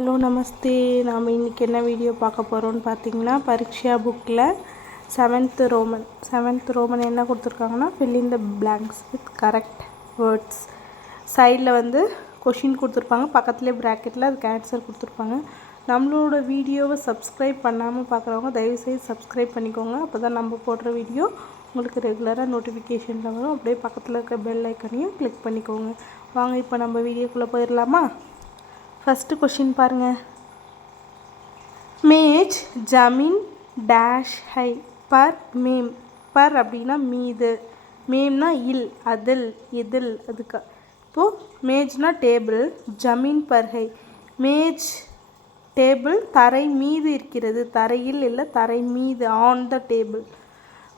Hello நமஸ்தே. நாம் இன்றைக்கி என்ன வீடியோ பார்க்க போகிறோன்னு பார்த்தீங்கன்னா, பரீட்சா புக்கில் செவன்த் ரோமன் என்ன கொடுத்துருக்காங்கன்னா, fill in the blanks with correct words. சைடில் வந்து கொஷின் கொடுத்துருப்பாங்க, பக்கத்துலேயே ப்ராக்கெட்டில் அதுக்கு ஆன்சர் கொடுத்துருப்பாங்க. நம்மளோட வீடியோவை சப்ஸ்கிரைப் பண்ணாமல் பார்க்குறவங்க தயவுசெய்து சப்ஸ்கிரைப் பண்ணிக்கோங்க. அப்போ தான் நம்ம போடுற வீடியோ உங்களுக்கு ரெகுலராக நோட்டிஃபிகேஷனில் வரும். அப்படியே பக்கத்தில் இருக்க பெல் ஐக்கனையும் கிளிக் பண்ணிக்கோங்க. வாங்க இப்போ நம்ம வீடியோக்குள்ளே போயிடலாமா? फर्स्ट क्वेश्चन पाருங்க. मेज जमीन डैश है पर मेम पर அப்படினா மீது, மேம்னா இல் அதில் இதில் அதுக்கு. இப்போ மேஜ்னா டேபிள், ஜமீன் பர் है மேஜ் டேபிள் தரை மீது இருக்கிறது, தரையில் இல்லை தரை மீது, on the table,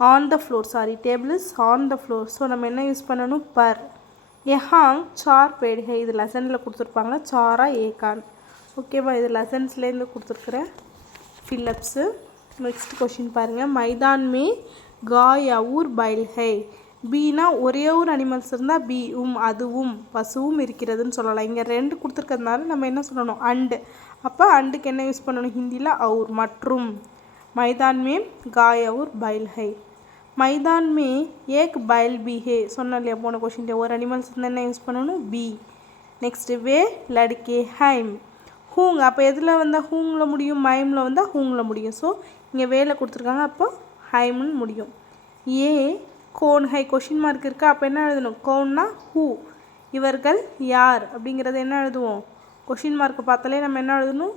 on the floor, sorry table is on the floor. So நம்ம என்ன யூஸ் பண்ணணும், பர். यहाँ चार पेड़ है, இது லெசனில் கொடுத்துருப்பாங்க, சாரா ஏகான். ஓகேவா, இது லெசன்ஸ்லேருந்து கொடுத்துருக்குற ஃபில்லப்ஸு. நெக்ஸ்ட் கொஷின் பாருங்கள். மைதான் மே காய் அவுர் பைல் ஹை. பீனா ஒரே ஒரு அனிமல்ஸ் இருந்தால் பி அதுவும் பசுவும் இருக்கிறதுன்னு சொல்லலாம். இங்கே ரெண்டு கொடுத்துருக்கிறதுனால நம்ம என்ன சொல்லணும், அண்டு. அப்போ அண்டுக்கு என்ன யூஸ் பண்ணணும் ஹிந்தியில், அவுர் மற்றும். மைதான் மே காய் அவுர் பைல் ஹை. मैदान में एक बैल भी है, சொன்ன இல்லையா போன கொஷின், ஒரு அனிமல்ஸ் இருந்தால் என்ன யூஸ் பண்ணணும், பி. நெக்ஸ்ட் வே லடுக்கே ஹைம் ஹூங். அப்போ எதில் வந்தால் ஹூங்கில் முடியும், மைமில் வந்தால் ஹூங்கில் முடியும். ஸோ இங்கே வேலை கொடுத்துருக்காங்க, அப்போ ஹைம்னு முடியும். ஏ கோன் ஹை, கொஷின் மார்க் இருக்கா, அப்போ என்ன எழுதணும், கோன்னா ஹூ, இவர்கள் யார் அப்படிங்கிறது என்ன எழுதுவோம், கொஷின் மார்க்கை பார்த்தாலே நம்ம என்ன எழுதணும்,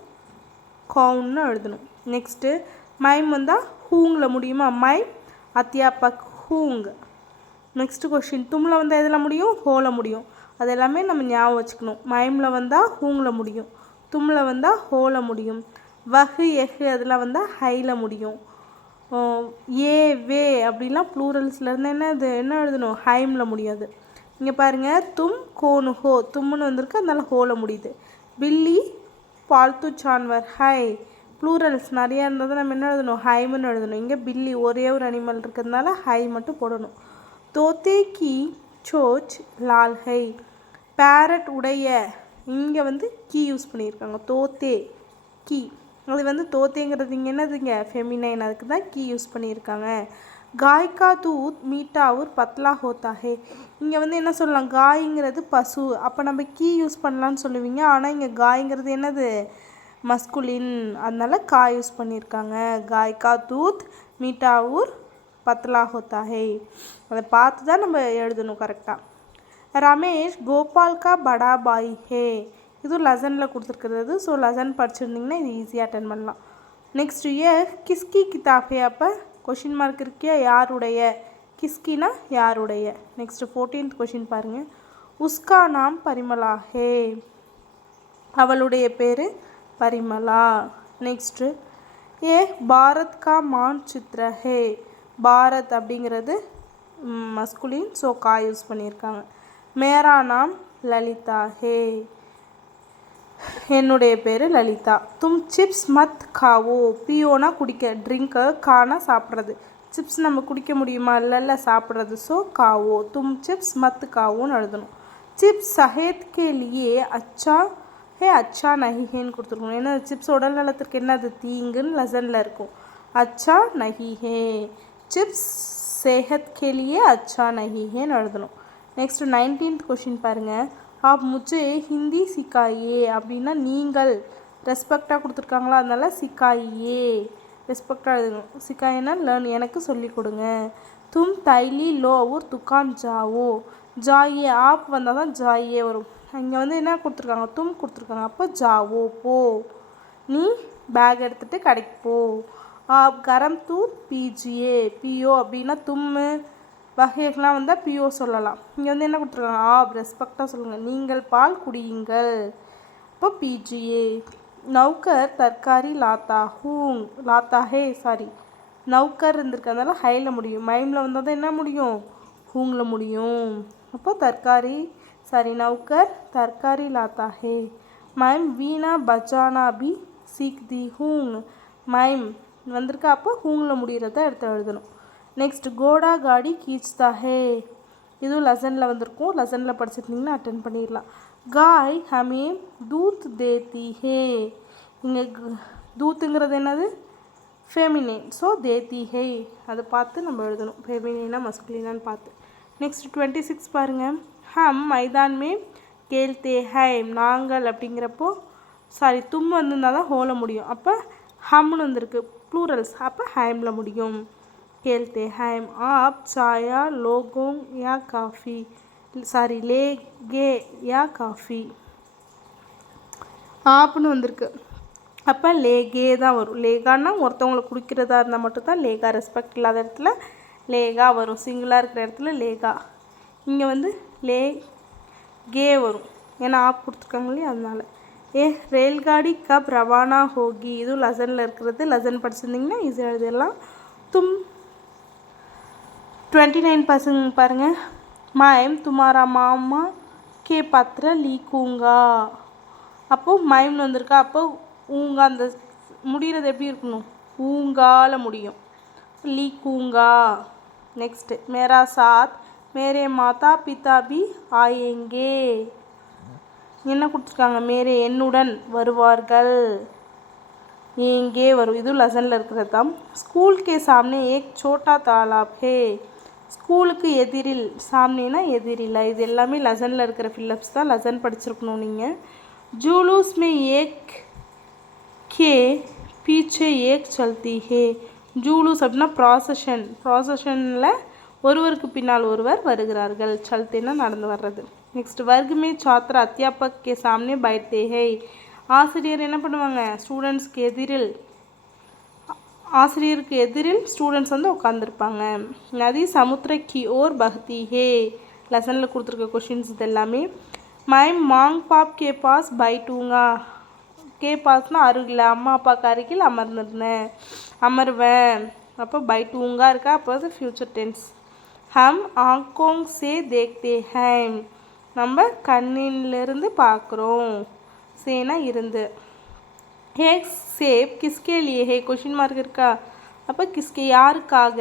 கவுன்னு எழுதணும். நெக்ஸ்ட்டு மைம் வந்தால் ஹூங்கில் முடியுமா, மைம் அத்தியாபக் ஹூங். நெக்ஸ்ட் கொஷின் தும்மில் வந்தால் எதில் முடியும், ஹோல முடியும். அது எல்லாமே நம்ம ஞாபகம் வச்சுக்கணும். மைமில் வந்தால் ஹூங்கில் முடியும், தும்மில் வந்தால் ஹோல முடியும். வஹு எஹு அதில் வந்தால் ஹையில் முடியும். ஏ வே அப்படிலாம் ப்ளூரல்ஸ்லேருந்து என்ன எழுதணும், ஹைமில் முடியாது. இங்கே பாருங்கள், தும் கோனு ஹோ, தும்முன்னு வந்திருக்கு அதனால ஹோல முடியுது. பில்லி பால்து சான்வர் ஹை, ப்ளூரல்ஸ் நிறையா இருந்தது நம்ம என்ன எழுதணும், ஹைமுன்னு எழுதணும். இங்கே பில்லி ஒரே ஒரு அனிமல் இருக்கிறதுனால ஹை மட்டும் போடணும். தோத்தே கி சோச் லால் ஹை, பேரட் உடைய, இங்கே வந்து கீ யூஸ் பண்ணியிருக்காங்க, தோத்தே கீ. அது வந்து தோத்தேங்கிறது இங்கே என்னதுங்க, ஃபெமினைன், அதுக்கு தான் கீ யூஸ் பண்ணியிருக்காங்க. காய்கா தூத் மீட்டா ஒரு பத்லா ஹோத்தா ஹே. இங்கே வந்து என்ன சொல்லலாம், காய்ங்கிறது பசு, அப்போ நம்ம கீ யூஸ் பண்ணலான்னு சொல்லுவீங்க. ஆனால் இங்கே காய்ங்கிறது என்னது, மஸ்குலின், அதனால கா யூஸ் பண்ணியிருக்காங்க. காய் கா தூத் மீட்டா ஊர் பத்லா ஹோத்தா ஹே. அதை பார்த்து தான் நம்ம எழுதணும் கரெக்டாக. ரமேஷ் கோபால் கா படா பாய் ஹே, இதுவும் லெசனில் கொடுத்துருக்கிறது. ஸோ லெசன் படிச்சிருந்திங்கன்னா இது ஈஸியாக அட்டன் பண்ணலாம். நெக்ஸ்ட் ஏ கிஸ்கி கிதாப் ஹே, அப்போ கொஷின் மார்க் இருக்கியா, யாருடைய, கிஸ்கினா யாருடைய. நெக்ஸ்ட் 14th கொஷின் பாருங்கள். உஸ்கா நாம் பரிமலா ஹே, அவளுடைய பேர் பரிமலா. நெக்ஸ்ட்டு ஏ பாரத் கா மான் சித்ர ஹே, பாரத் அப்படிங்கிறது மஸ்குலின், ஸோ கா யூஸ் பண்ணியிருக்காங்க. மேரா நாம் லலிதா ஹே, என்னுடைய பேர் லலிதா. தும் சிப்ஸ் மத் காவோ, பியோனா குடிக்க, ட்ரிங்க்கு, கானா சாப்பிட்றது. சிப்ஸ் நம்ம குடிக்க முடியுமா, இல்லைல்ல சாப்பிட்றது, ஸோ காவோ. தும் சிப்ஸ் மத் காவோன்னு எழுதணும். சிப்ஸ் சஹேத் கே லியே அச்சா ஹே அச்சா நஹி ஹேன்னு கொடுத்துருக்கணும். ஏன்னா சிப்ஸ் உடல் நலத்திற்கு என்னது, தீங்குன்னு லெசனில் இருக்கும். அச்சா நஹி ஹே, சிப்ஸ் சேஹத் கேலியே அச்சா நஹி ஹேன்னு எழுதணும். நெக்ஸ்ட் 19th கொஷின் பாருங்கள். ஆப் முझे ஹிந்தி சிக்காயே, அப்படின்னா நீங்கள், ரெஸ்பெக்டாக கொடுத்துருக்காங்களா அதனால சிக்காயே, ரெஸ்பெக்டாக எழுதணும். சிக்காயினா லேர்ன், எனக்கு சொல்லிக் கொடுங்க. தும் தைலி லோ ஒரு துக்கான் ஜாவோ, ஜாயே ஆப் வந்தால் தான் ஜாயே வரும். இங்கே வந்து என்ன கொடுத்துருக்காங்க, தும் கொடுத்துருக்காங்க, அப்போ ஜாவோ போ, நீ பேக் எடுத்துகிட்டு கடைக்கு போ. ஆப் கரம் தூத் பீஜியே, பியோ அப்படின்னா தும்மு வகைகள்லாம் வந்தால் பியோ சொல்லலாம். இங்கே வந்து என்ன கொடுத்துருக்காங்க, ஆப் ரெஸ்பெக்டாக சொல்லுங்கள், நீங்கள் பால் குடியுங்கள், இப்போ பீஜியே. நௌக்கர் தர்காரி லாத்தா ஹூங் லாத்தா ஹே, சாரி நௌக்கர் இருந்திருக்கிறதுனால ஹையில் முடியும். மைமில் வந்தால் தான் என்ன முடியும், ஹூங்கில் முடியும். அப்போ தர்காரி, சாரி नौकर तरकारी लाता है. मैम वीणा बजाना भी सीखती हूँ, मैम வந்திருக்கு, அப்போ ஹூங்கில் முடிகிறத எடுத்து எழுதணும். நெக்ஸ்ட் கோடா காடி கீச்தா ஹே, இதுவும் லெசனில் வந்திருக்கும், லெசனில் படிச்சிருந்தீங்கன்னா அட்டன் பண்ணிடலாம். गाय हमें दूध देती है இங்கே தூத்துங்கிறது என்னது ஃபெமினைன் ஸோ தேத்தி ஹே அதை பார்த்து நம்ம எழுதணும் ஃபெமினைனா மஸ்குலினான்னு பார்த்து நெக்ஸ்ட் 26 பாருங்கள் ஹம் மைதான் மே கேல்தே ஹைம் நாங்கள் அப்படிங்கிறப்போ சாரி தும் வந்திருந்தால் தான் ஹோல முடியும் அப்போ ஹம்னு வந்திருக்கு ப்ளூரல்ஸ் அப்போ ஹைமில் முடியும் கேல்தே ஹைம் ஆப் சாயா லோகோங் யா காஃபி சாரி லேகே யா காஃபி ஆப்னு வந்திருக்கு அப்போ லேகே தான் வரும் லேகான்னா ஒருத்தவங்களை குடிக்கிறதா இருந்தால் மட்டும்தான் லேகா ரெஸ்பெக்ட் இல்லாத இடத்துல லேகா வரும் சிங்கிளாக இருக்கிற இடத்துல லேகா இங்கே வந்து லே வரும் ஏன்னா ஆப் கொடுத்துருக்காங்க இல்லையா அதனால ரேல்காடி கப் ரவானா ஹோகி இதுவும் லெசனில் இருக்கிறது லெசன் படிச்சிருந்திங்கன்னா ஈஸியாக எழுதிடலாம் தும் 29 பசங்க பாருங்கள் மைம் துமாரா மாமா கே பத்திர லீக்குங்கா அப்போது மைம்னு வந்திருக்கா அப்போ ஊங்கா அந்த முடிகிறது எப்படி இருக்கணும் ஊங்கால முடியும் லீக்குங்கா நெக்ஸ்ட்டு மேரா சாத் மேரே மாதா பிதா பி ஆயேங்கே என்ன கொடுத்துருக்காங்க மேரே என்னுடன் வருவார்கள் ஏங்கே வரும் இதுவும் லெசனில் இருக்கிறது தான் ஸ்கூல் கே சாம்னே ஏக் சோட்டா தாலாப் ஹே ஸ்கூலுக்கு எதிரில் சாம்னேனா எதிரில் இது எல்லாமே லெசனில் இருக்கிற ஃபில்லப்ஸ் தான் லெசன் படிச்சிருக்கணும் நீங்கள் ஜூலூஸ் மே ஏக் கே பீச்சே ஏக் சல்தி ஹே ஜூலூஸ் அப்படின்னா ப்ராசஷனில் ஒருவருக்கு பின்னால் ஒருவர் வருகிறார்கள் சல்தேன்னா நடந்து வர்றது நெக்ஸ்ட் வர்க் மே சாத்ரா அத்தியாபக் கே சாம்னே பைத்தே ஹே ஆசிரியர் என்ன பண்ணுவாங்க ஆசிரியருக்கு எதிரில் ஸ்டூடெண்ட்ஸ் வந்து உட்காந்துருப்பாங்க நதி சமுத்திர கி ஓர் பக்தி ஹே லெசனில் கொடுத்துருக்க கொஷின்ஸ் இது எல்லாமே மைம் மாங் பாப் கே பாஸ் பைட்டூங்கா கே பாஸ்னா அருகில் அம்மா அப்பாவுக்கு அருகில் அமர்வேன் அப்போ பைட்டூங்கா இருக்கா அப்போ அது ஃப்யூச்சர் டென்ஸ் ஹம் ஆங்கோங் சே தேக்தே ஹைம் நம்ம கண்ணிலிருந்து பார்க்குறோம் சேனா இருந்து ஹே சேப் கிஸ்கே லியே ஹே கொஷின் மார்க் இருக்கா அப்போ கிஸ்கே யாருக்காக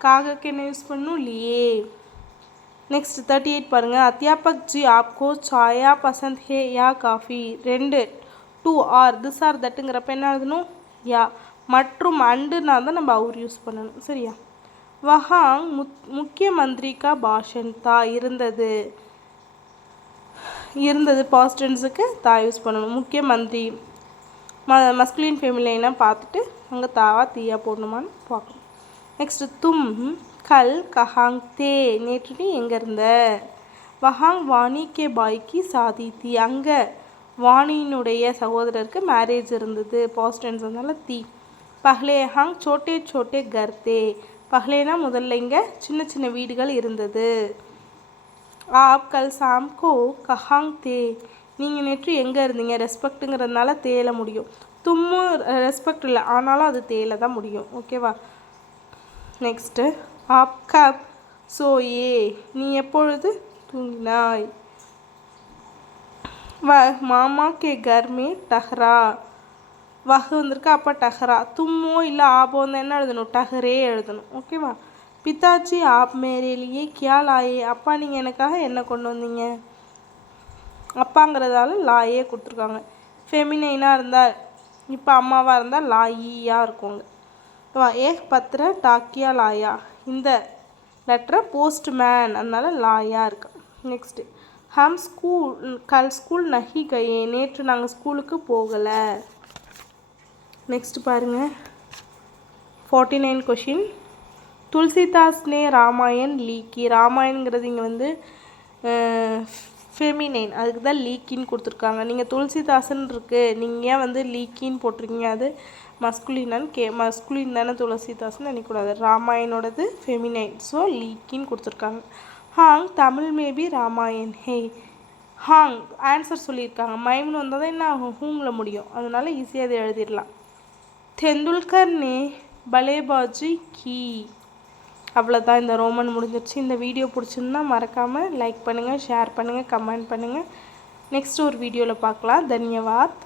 காகக்கு என்ன யூஸ் பண்ணணும் லியே நெக்ஸ்ட் 38 பாருங்கள் அத்தியாபக் ஜி ஆப்கோ சாயா பசந்த் ஹே யா coffee 2 two or this or தட்டுங்கிறப்ப என்ன எழுதணும் யா மற்றும் அண்டுனா தான் நம்ம அவர் யூஸ் பண்ணணும் சரியா வஹாங் முக்கிய மந்திரிக்கா பாஷன் தா இருந்தது பாஸ்டன்ஸுக்கு தா யூஸ் பண்ணணும் முக்கிய மந்திரி மஸ்குலின் ஃபெமிலைனாக பார்த்துட்டு அங்கே தாவா தீயா போடணுமான்னு பார்க்கணும் நெக்ஸ்ட்டு தும் கல் கஹாங் தே நேற்று நீ எங்கே இருந்த வஹாங் வாணி கே பாய்க்கு சாதி தீ அங்கே வாணியினுடைய சகோதரருக்கு மேரேஜ் இருந்தது பாஸ்டன்ஸ் அதனால தீ பஹ்லே ஹாங் சோட்டே சோட்டே கர்தே பஹ்லேனா முதல்ல இங்கே சின்ன சின்ன வீடுகள் இருந்தது ஆப் கல் சாம்கோ கஹாங் தே நீங்கள் நேற்று எங்கே இருந்தீங்க ரெஸ்பெக்ட்டுங்கிறதுனால தேல முடியும் தும்மும் ரெஸ்பெக்ட் இல்லை ஆனாலும் அது தேல தான் முடியும் ஓகேவா நெக்ஸ்ட்டு ஆப் கப் சோயே நீ எப்பொழுது தூங்கினாய் மாமா கே கர் மே டஹ்ரா வஹ் வந்திருக்கு அப்போ டஹ்ரா தும்மோ இல்லை ஆபோ வந்து என்ன எழுதணும் டஹ்ரே எழுதணும் ஓகேவா பிதாஜி ஆப் மேரேலியே கியா லாயே அப்பா நீங்கள் எனக்காக என்ன கொண்டு வந்தீங்க அப்பாங்கிறதால லாயே கொடுத்துருக்காங்க ஃபெமினைனாக இருந்தால் இப்போ அம்மாவாக இருந்தால் லாயியாக இருக்குங்க ஏக் பத்திர டாக்கியா லாயா இந்த லெட்டரை போஸ்ட்மேன் அதனால லாயாக இருக்கு நெக்ஸ்ட்டு ஹம் கல் ஸ்கூல் நஹி கயே நேற்று நாங்கள் ஸ்கூலுக்கு போகலை நெக்ஸ்ட் பாருங்கள் 49 கொஷின் துளசிதாஸ்னே ராமாயண் லீக்கி ராமாயண்ங்கிறது இங்கே வந்து ஃபெமினைன் அதுக்கு தான் லீக்கின்னு கொடுத்துருக்காங்க நீங்கள் துளசிதாசன் இருக்குது நீங்கள் ஏன் வந்து லீக்கின்னு போட்டிருக்கீங்க அது மஸ்குலினான்னு மஸ்குலின் தானே துளசிதாசன் நினைக்கக்கூடாது ராமாயணோடது ஃபெமினைன் ஸோ லீக்கின்னு கொடுத்துருக்காங்க ஹாங் தமிழ் மேபி ராமாயண் ஹே ஹாங் ஆன்சர் சொல்லியிருக்காங்க மைம்னு வந்தால் தான் என்ன ஆகும் ஹூங்கில் முடியும் அதனால ஈஸியாக அதை எழுதிடலாம் தெண்டுல்கர் நே பலேபாஜி கி அவ்வளோதான் இந்த ரோமன் முடிஞ்சிருச்சு இந்த வீடியோ பிடிச்சிருந்தா மறக்காமல் லைக் பண்ணுங்கள் ஷேர் பண்ணுங்கள் கமெண்ட் பண்ணுங்கள் நெக்ஸ்ட் ஒரு வீடியோவில் பார்க்கலாம் தன்யவாத்